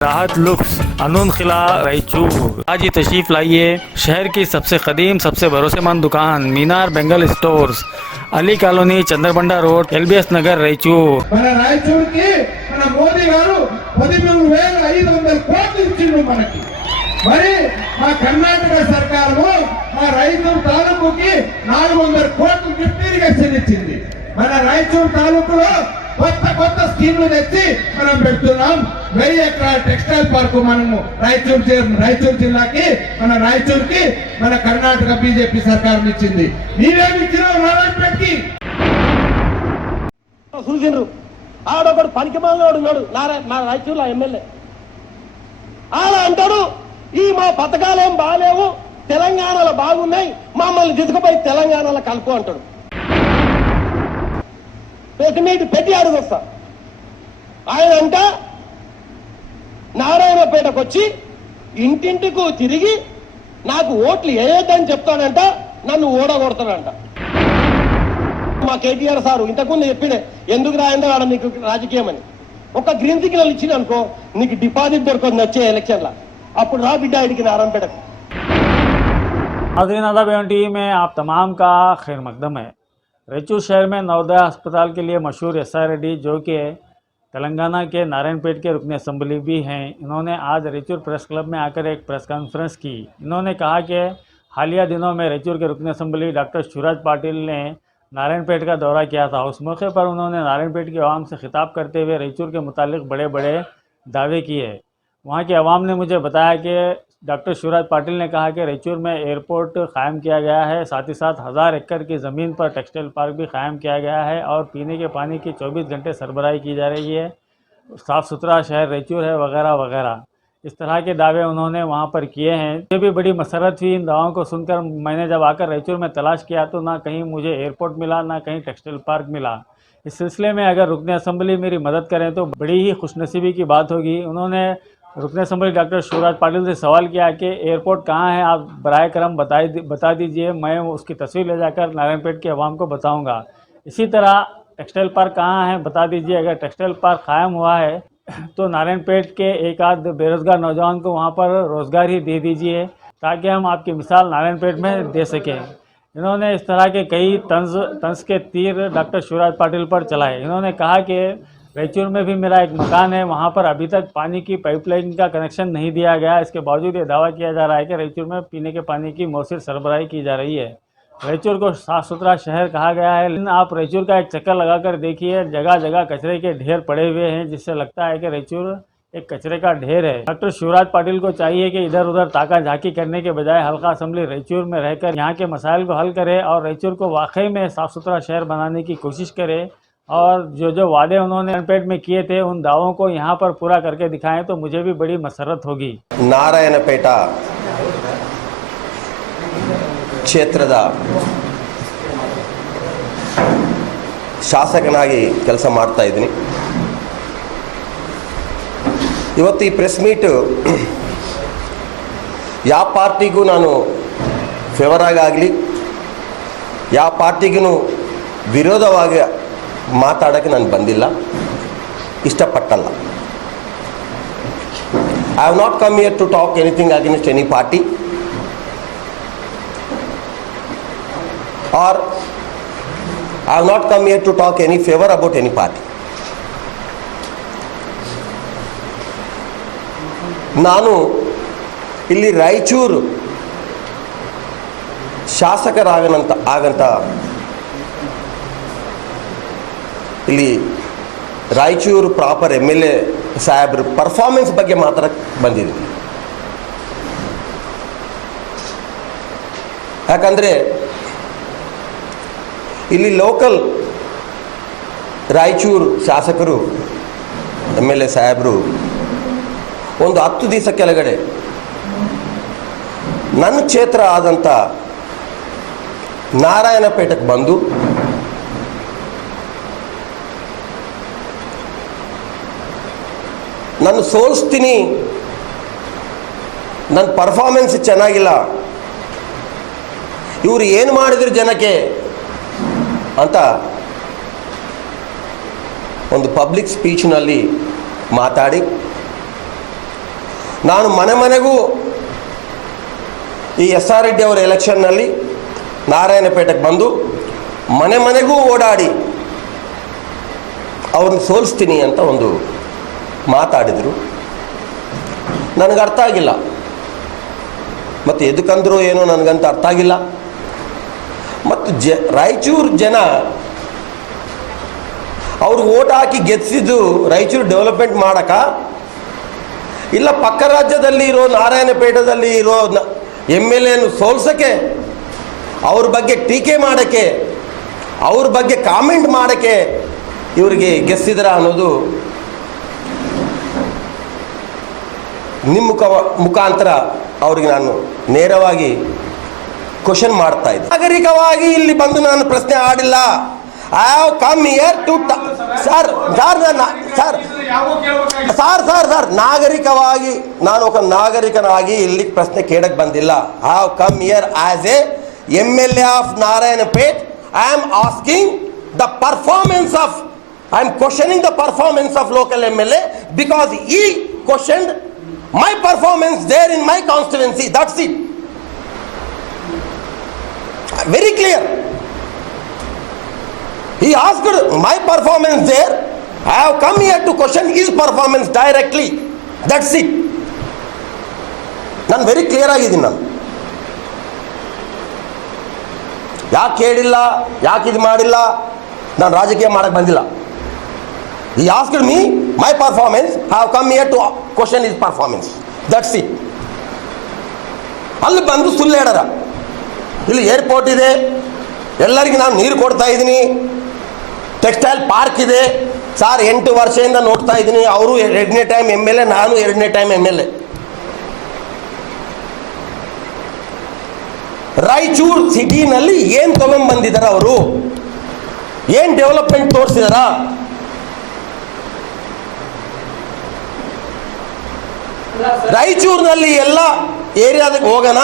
राहत लुक्स अनून खिला रायचूर आज ही तशरीफ लाइए शहर की सबसे कदीम सबसे भरोसेमंद दुकान Minar bangle stores Ali colony Chandrabanda road LBS Nagar Raichur మన రాయచూర్కి మన మోదీ గారు 13,500 కోట్లు ఇచ్చిండు మనకి మరి మా కర్ణాటక సర్కారు మా రైతుల తాలూకుకి 400 కోట్లు గిఫ్ట్ ఇరిగేషన్ ఇచ్చింది మన రాయచూర్ తాలూకులో కొత్త స్కీమ్లు తెచ్చి మనం పెడుతున్నాం 1000 ఎకరాల టెక్స్టైల్ పార్క్ మనము రాయచూర్ జిల్లాకి మన రాయచూర్కి మన కర్ణాటక బీజేపీ సర్కారు ఇచ్చింది మీరేమి ఇచ్చినావు నారాయణపేటకి చూసిండ్రు ఆడొకడు పనికిమాలినోడు ఉన్నాడు మా రాయచూరులో ఎమ్మెల్యే ఆడ అంటాడు ఈ మా పథకాలేం బాగాలేవు తెలంగాణలో బాగున్నాయి మమ్మల్ని తీసుకుపోయి తెలంగాణలో కలుపు అంటాడు పెట్టి అడుగొస్తా ఆయన అంట నారాయణపేటకు వచ్చి ఇంటింటికి తిరిగి నాకు ఓట్లు వేయొద్దని చెప్తాడంట నన్ను ఓడగొడతాడంట మా కేటీఆర్ సారు ఇంతకుముందు చెప్పినే ఎందుకు రాయందో ఆడ నీకు రాజకీయం అని ఒక గ్రీన్ సిగ్నల్ ఇచ్చింది అనుకో నీకు డిపాజిట్ దొరకదు వచ్చే ఎలక్షన్ల అప్పుడు రా బిడ్డ ఇడికి నారాయణపేటకు नाज़रीन अदब टीवी में आप तमाम का खैर मकदम है। रायचूर शहर में नवोदय अस्पताल के लिए मशहूर एस.आर. रेड्डी जो कि तेलंगाना के नारायणपेट के रुकन असम्बली भी हैं, इन्होंने आज रायचूर प्रेस क्लब में आकर एक प्रेस कॉन्फ्रेंस की। इन्होंने कहा कि हालिया दिनों में रायचूर के रुकन असम्बली डॉक्टर शिवराज पाटिल ने नारायणपेट का दौरा किया था। उस मौके पर उन्होंने नारायणपेट की आवाम से खिताब करते हुए रायचूर के मुतालिक बड़े बड़े दावे किए। वहाँ की आवाम ने मुझे बताया कि डॉक्टर शिवराज पाटिल ने कहा कि रायचूर में एयरपोर्ट कायम किया गया है, साथ ही साथ 1000 एकड़ की ज़मीन पर टेक्सटाइल पार्क भी कायम किया गया है और पीने के पानी की 24 घंटे सरबराही की जा रही है, साफ़ सुथरा शहर रायचूर है वगैरह वगैरह। इस तरह के दावे उन्होंने वहाँ पर किए हैं। मुझे भी बड़ी मसरत हुई इन दावों को सुनकर। मैंने जब आकर रायचूर में तलाश किया तो ना कहीं मुझे एयरपोर्ट मिला ना कहीं टेक्सटाइल पार्क मिला। इस सिलसिले में अगर रुकन असम्बली मेरी मदद करें तो बड़ी ही खुशनसीबी की बात होगी। उन्होंने रुकन असम्बली डॉक्टर शिवराज पाटिल से सवाल किया कि एयरपोर्ट कहाँ है, आप बराए करम बता दीजिए, मैं उसकी तस्वीर ले जाकर नारायणपेट के अवाम को बताऊंगा। इसी तरह टेक्सटाइल पार्क कहाँ है बता दीजिए। अगर टेक्सटाइल पार्क कायम हुआ है तो नारायणपेट के एक आध बेरोज़गार नौजवान को वहाँ पर रोज़गार ही दे दीजिए ताकि हम आपकी मिसाल नारायणपेट में दे सकें। इन्होंने इस तरह के कई तंज के तीर डॉक्टर शिवराज पाटिल पर चलाए। इन्होंने कहा कि रायचूर में भी मेरा एक मकान है, वहाँ पर अभी तक पानी की पाइपलाइन का कनेक्शन नहीं दिया गया। इसके बावजूद ये दावा किया जा रहा है कि रायचूर में पीने के पानी की मौसर सरबराही की जा रही है। रायचूर को साफ़ सुथरा शहर कहा गया है, लेकिन आप रायचूर का एक चक्कर लगाकर देखिए, जगह जगह कचरे के ढेर पड़े हुए हैं, जिससे लगता है कि रायचूर एक कचरे का ढेर है। डॉक्टर शिवराज पाटिल को चाहिए कि इधर उधर ताका झाकी करने के बजाय हल्का असम्बली रायचूर में रहकर यहाँ के मसाइल को हल करे और रायचूर को वाकई में साफ़ सुथरा शहर बनाने की कोशिश करे और जो वादे उन्होंने नारायणपेट में किए थे उन दावों को यहाँ पर पूरा करके दिखाएं तो मुझे भी बड़ी मसरत होगी। ನಾರಾಯಣಪೇಟ ಕ್ಷೇತ್ರದ ಶಾಸಕನಾಗಿ ಕೆಲಸ ಮಾಡ್ತಾ ಇದ್ದೀನಿ। ಇವತ್ತು ಈ ಪ್ರೆಸ್ ಮೀಟ್ ಯಾವ ಪಾರ್ಟಿಗೂ ನಾನು ಫೇವರ್ ಆಗಲಿ ಯಾವ ಪಾರ್ಟಿಗೂ ವಿರೋಧವಾಗಿ ಮಾತಾಡೋಕ್ಕೆ ನಾನು ಬಂದಿಲ್ಲ, ಇಷ್ಟಪಟ್ಟಲ್ಲ। I have not come here to talk anything against any party or I have not come here to talk any favor about any party. ನಾನು ಇಲ್ಲಿ ರಾಯಚೂರು ಆಗಂತ ಇಲ್ಲಿ ರಾಯಚೂರು ಪ್ರಾಪರ್ MLA ಸಾಹೇಬ್ರ ಪರ್ಫಾರ್ಮೆನ್ಸ್ ಬಗ್ಗೆ ಮಾತಾಡಕ್ಕೆ ಬಂದಿದ್ದೀನಿ। ಯಾಕಂದರೆ ಇಲ್ಲಿ ಲೋಕಲ್ ರಾಯಚೂರು ಶಾಸಕರು MLA ಸಾಹೇಬರು ಒಂದು 10 ದಿವಸ ಕೆಳಗಡೆ ನನ್ನ ಕ್ಷೇತ್ರ ಆದಂಥ ನಾರಾಯಣಪೇಟಕ್ಕೆ ಬಂದು ನಾನು ಸೋಲಿಸ್ತೀನಿ, ನನ್ನ ಪರ್ಫಾರ್ಮೆನ್ಸ್ ಚೆನ್ನಾಗಿಲ್ಲ, ಇವರು ಏನು ಮಾಡಿದ್ರು ಜನಕ್ಕೆ ಅಂತ ಒಂದು ಪಬ್ಲಿಕ್ ಸ್ಪೀಚ್ನಲ್ಲಿ ಮಾತಾಡಿ ನಾನು ಮನೆ ಮನೆಗೂ ಈ ಎಸ್ ಆರ್ ರೆಡ್ಡಿ ಅವರ ಎಲೆಕ್ಷನ್ನಲ್ಲಿ ನಾರಾಯಣಪೇಟೆಗೆ ಬಂದು ಮನೆ ಮನೆಗೂ ಓಡಾಡಿ ಅವ್ರನ್ನ ಸೋಲಿಸ್ತೀನಿ ಅಂತ ಒಂದು ಮಾತಾಡಿದರು. ನನಗೆ ಅರ್ಥ ಆಗಿಲ್ಲ, ಮತ್ತು ಎದಕ್ಕಂದ್ರೂ ಏನೋ ನನಗಂತ ಅರ್ಥ ಆಗಿಲ್ಲ. ಮತ್ತು ರಾಯಚೂರು ಜನ ಅವ್ರಿಗೆ ಓಟ್ ಹಾಕಿ ಗೆಲ್ಲಿಸಿದ್ದು ರಾಯಚೂರು ಡೆವಲಪ್ಮೆಂಟ್ ಮಾಡೋಕ್ಕ, ಇಲ್ಲ ಪಕ್ಕ ರಾಜ್ಯದಲ್ಲಿ ಇರೋ ನಾರಾಯಣಪೇಟದಲ್ಲಿ ಇರೋ MLA ಸೋಲ್ಸೋಕ್ಕೆ, ಅವ್ರ ಬಗ್ಗೆ ಟೀಕೆ ಮಾಡೋಕ್ಕೆ, ಅವ್ರ ಬಗ್ಗೆ ಕಾಮೆಂಟ್ ಮಾಡೋಕ್ಕೆ ಇವರಿಗೆ ಗೆಲ್ಲಿಸಿದ್ರ ಅನ್ನೋದು ನಿಮ್ಮ ಮುಖಾಂತರ ಅವ್ರಿಗೆ ನಾನು ನೇರವಾಗಿ ಕ್ವಶನ್ ಮಾಡ್ತಾ ಇದ್ದೆ. ನಾಗರಿಕವಾಗಿ ಇಲ್ಲಿ ಬಂದು ನಾನು ಪ್ರಶ್ನೆ ಆಡಿಲ್ಲ. I have come here to sir ನಾಗರಿಕವಾಗಿ ನಾನು ಒಬ್ಬ ನಾಗರಿಕನಾಗಿ ಇಲ್ಲಿ ಪ್ರಶ್ನೆ ಕೇಳಕ್ಕೆ ಬಂದಿಲ್ಲ. I have come here as a MLA of Narayanpet. I am asking the performance of, I am questioning the performance of local MLA because he questioned my performance there in my constituency. That's it. Very clear. He asked my performance there. I have come here to question his performance directly. That's it. ನಾನು very clear ಆಗಿದ್ದೀನಿ. ನಾನು ಯಾಕೆ ಕೇಳಿಲ್ಲ, ಯಾಕೆ ಇದು ಮಾಡಿಲ್ಲ, ನಾನು ರಾಜಕೀಯ ಮಾಡಕ್ಕೆ ಬಂದಿಲ್ಲ. He asked me my performance. I have come here to question his performance. That's it. ಅಲ್ಲಿ ಬಂದು ಸುಳ್ಳು ಹೇಳರ. ಇಲ್ಲಿ ಏರ್ಪೋರ್ಟ್ ಇದೆ, ಎಲ್ಲರಿಗೆ ನಾನು ನೀರು ಕೊಡ್ತಾ ಇದ್ದೀನಿ, ಟೆಕ್ಸ್ಟೈಲ್ ಪಾರ್ಕ್ ಇದೆ. ಸಾರ್ 8 ವರ್ಷದಿಂದ ನೋಡ್ತಾ ಇದ್ದೀನಿ. ಅವರು 2ನೇ ಟೈಮ್ MLA, ನಾನು 2ನೇ ಟೈಮ್ MLA. ರಾಯಚೂರು ಸಿಟಿನಲ್ಲಿ ಏನು ತಗೊಂಡ್ಬಂದಿದ್ದಾರೆ ಅವರು, ಏನು ಡೆವಲಪ್ಮೆಂಟ್ ತೋರಿಸಿದಾರ? ರಾಯಚೂರಿನಲ್ಲಿ ಎಲ್ಲ ಏರಿಯಾದಾಗ ಹೋಗೋಣ.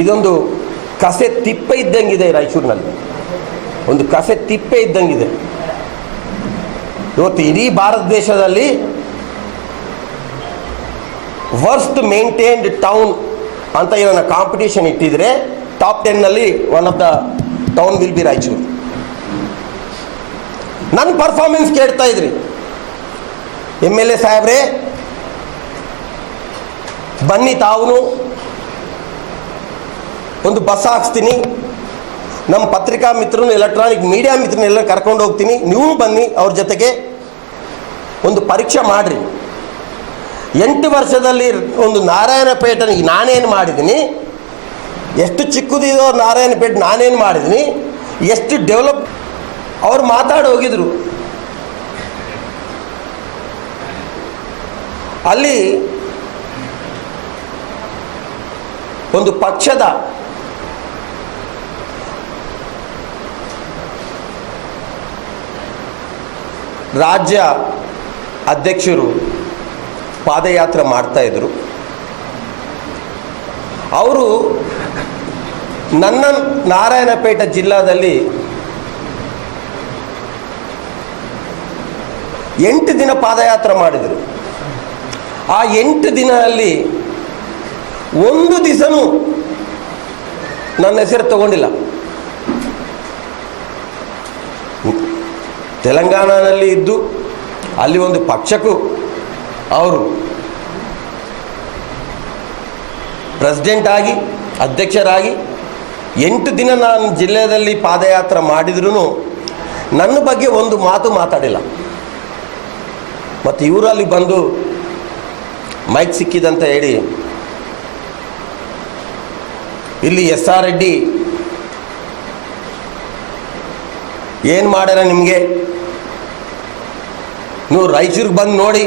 ಇದೊಂದು ಕಸೆ ತಿಪ್ಪೆ ಇದ್ದಂಗಿದೆ. ರಾಯಚೂರಿನಲ್ಲಿ ಒಂದು ಕಸೆ ತಿಪ್ಪೆ ಇದ್ದಂಗಿದೆ. ಇವತ್ತು ಇಡೀ ಭಾರತ ದೇಶದಲ್ಲಿ ವರ್ಸ್ಟ್ ಮೇಂಟೈನ್ಡ್ ಟೌನ್ ಅಂತ ಏನನ್ನ ಕಾಂಪಿಟೇಷನ್ ಇಟ್ಟಿದ್ರೆ ಟಾಪ್ 10ನಲ್ಲಿ one of the town will be Raichur. ನನ್ನ ಪರ್ಫಾರ್ಮೆನ್ಸ್ ಕೇಳ್ತಾ ಇದ್ರಿ. MLA ಸಾಹೇಬ್ರೆ ಬನ್ನಿ, ತಾವು ಒಂದು ಬಸ್ ಹಾಕ್ಸ್ತೀನಿ, ನಮ್ಮ ಪತ್ರಿಕಾ ಮಿತ್ರನು ಎಲೆಕ್ಟ್ರಾನಿಕ್ ಮೀಡಿಯಾ ಮಿತ್ರನೆಲ್ಲ ಕರ್ಕೊಂಡು ಹೋಗ್ತೀನಿ, ನೀವು ಬನ್ನಿ ಅವ್ರ ಜೊತೆಗೆ ಒಂದು ಪರೀಕ್ಷೆ ಮಾಡಿರಿ. 8 ವರ್ಷದಲ್ಲಿ ಒಂದು ನಾರಾಯಣಪೇಟೆ ನಾನೇನು ಮಾಡಿದ್ದೀನಿ, ಎಷ್ಟು ಚಿಕ್ಕದಿದೋ ನಾರಾಯಣಪೇಟೆ ನಾನೇನು ಮಾಡಿದ್ದೀನಿ, ಎಷ್ಟು ಡೆವಲಪ್. ಅವ್ರು ಮಾತಾಡಿ ಹೋಗಿದ್ರು. ಅಲ್ಲಿ ಒಂದು ಪಕ್ಷದ ರಾಜ್ಯ ಅಧ್ಯಕ್ಷರು ಪಾದಯಾತ್ರೆ ಮಾಡ್ತಾ ಇದ್ರು. ಅವರು ನನ್ನ ನಾರಾಯಣಪೇಟೆ ಜಿಲ್ಲಾದಲ್ಲಿ 8 ದಿನ ಪಾದಯಾತ್ರೆ ಮಾಡಿದರು. ಆ 8 ದಿನದಲ್ಲಿ ಒಂದು ದಿವಸನೂ ನನ್ನ ಹೆಸರು ತಗೊಂಡಿಲ್ಲ. ತೆಲಂಗಾಣದಲ್ಲಿ ಇದ್ದು ಅಲ್ಲಿ ಒಂದು ಪಕ್ಷಕ್ಕೂ ಅವರು ಪ್ರೆಸಿಡೆಂಟ್ ಆಗಿ ಅಧ್ಯಕ್ಷರಾಗಿ 8 ದಿನ ನಾನು ಜಿಲ್ಲೆಯಲ್ಲಿ ಪಾದಯಾತ್ರೆ ಮಾಡಿದ್ರೂ ನನ್ನ ಬಗ್ಗೆ ಒಂದು ಮಾತು ಮಾತಾಡಿಲ್ಲ. ಮತ್ತು ಇವರಲ್ಲಿ ಬಂದು ಮೈಕ್ ಸಿಕ್ಕಿದಂತ ಹೇಳಿ ಇಲ್ಲಿ ಎಸ್ ಆರ್ ರೆಡ್ಡಿ ಏನು ಮಾಡ್ಯಾರ ನಿಮಗೆ, ನೀವು ರಾಯಚೂರಿಗೆ ಬಂದು ನೋಡಿ,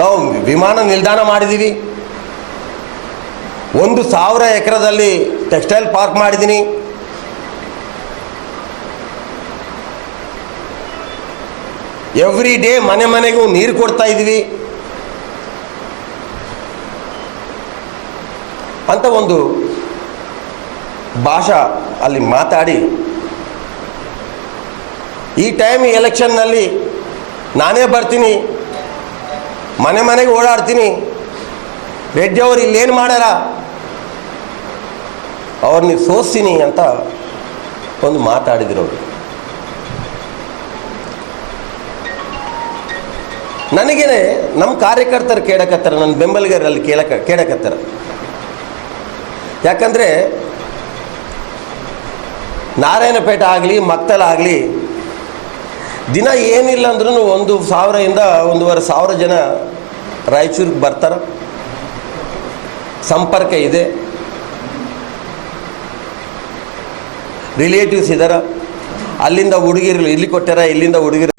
ನಾವು ವಿಮಾನ ನಿಲ್ದಾಣ ಮಾಡಿದ್ದೀವಿ, 1,000 ಎಕರೆದಲ್ಲಿ ಟೆಕ್ಸ್ಟೈಲ್ ಪಾರ್ಕ್ ಮಾಡಿದ್ದೀನಿ, ಎವ್ರಿ ಡೇ ಮನೆ ಮನೆಗೂ ನೀರು ಕೊಡ್ತಾ ಇದ್ದೀವಿ ಅಂತ ಒಂದು ಭಾಷಾ ಅಲ್ಲಿ ಮಾತಾಡಿ ಈ ಟೈಮ್ ಎಲೆಕ್ಷನ್ನಲ್ಲಿ ನಾನೇ ಬರ್ತೀನಿ, ಮನೆ ಮನೆಗೆ ಓಡಾಡ್ತೀನಿ, ರೆಡ್ಡಿ ಅವರು ಇಲ್ಲೇನು ಮಾಡ್ಯಾರ ಅವ್ರನ್ನ ಸೋಸ್ತೀನಿ ಅಂತ ಒಂದು ಮಾತಾಡಿದ್ರು ಅವರು. ನನಗೇನೆ ನಮ್ಮ ಕಾರ್ಯಕರ್ತರು ಕೇಳಕತ್ತಾರೆ, ನನ್ನ ಬೆಂಬಲಿಗರಲ್ಲಿ ಕೇಳಕತ್ತಾರೆ. ಯಾಕಂದರೆ ನಾರಾಯಣಪೇಟೆ ಆಗಲಿ ಮಕ್ತಲ ಆಗಲಿ ದಿನ ಏನಿಲ್ಲ ಅಂದ್ರೂ 1,000 to 1,500 ಜನ ರಾಯಚೂರಿಗೆ ಬರ್ತಾರೆ. ಸಂಪರ್ಕ ಇದೆ, ರಿಲೇಟಿವ್ಸ್ ಇದ್ದಾರೆ. ಅಲ್ಲಿಂದ ಹುಡುಗಿರು ಇಲ್ಲಿ ಕೊಟ್ಟಾರ, ಇಲ್ಲಿಂದ ಹುಡುಗಿರು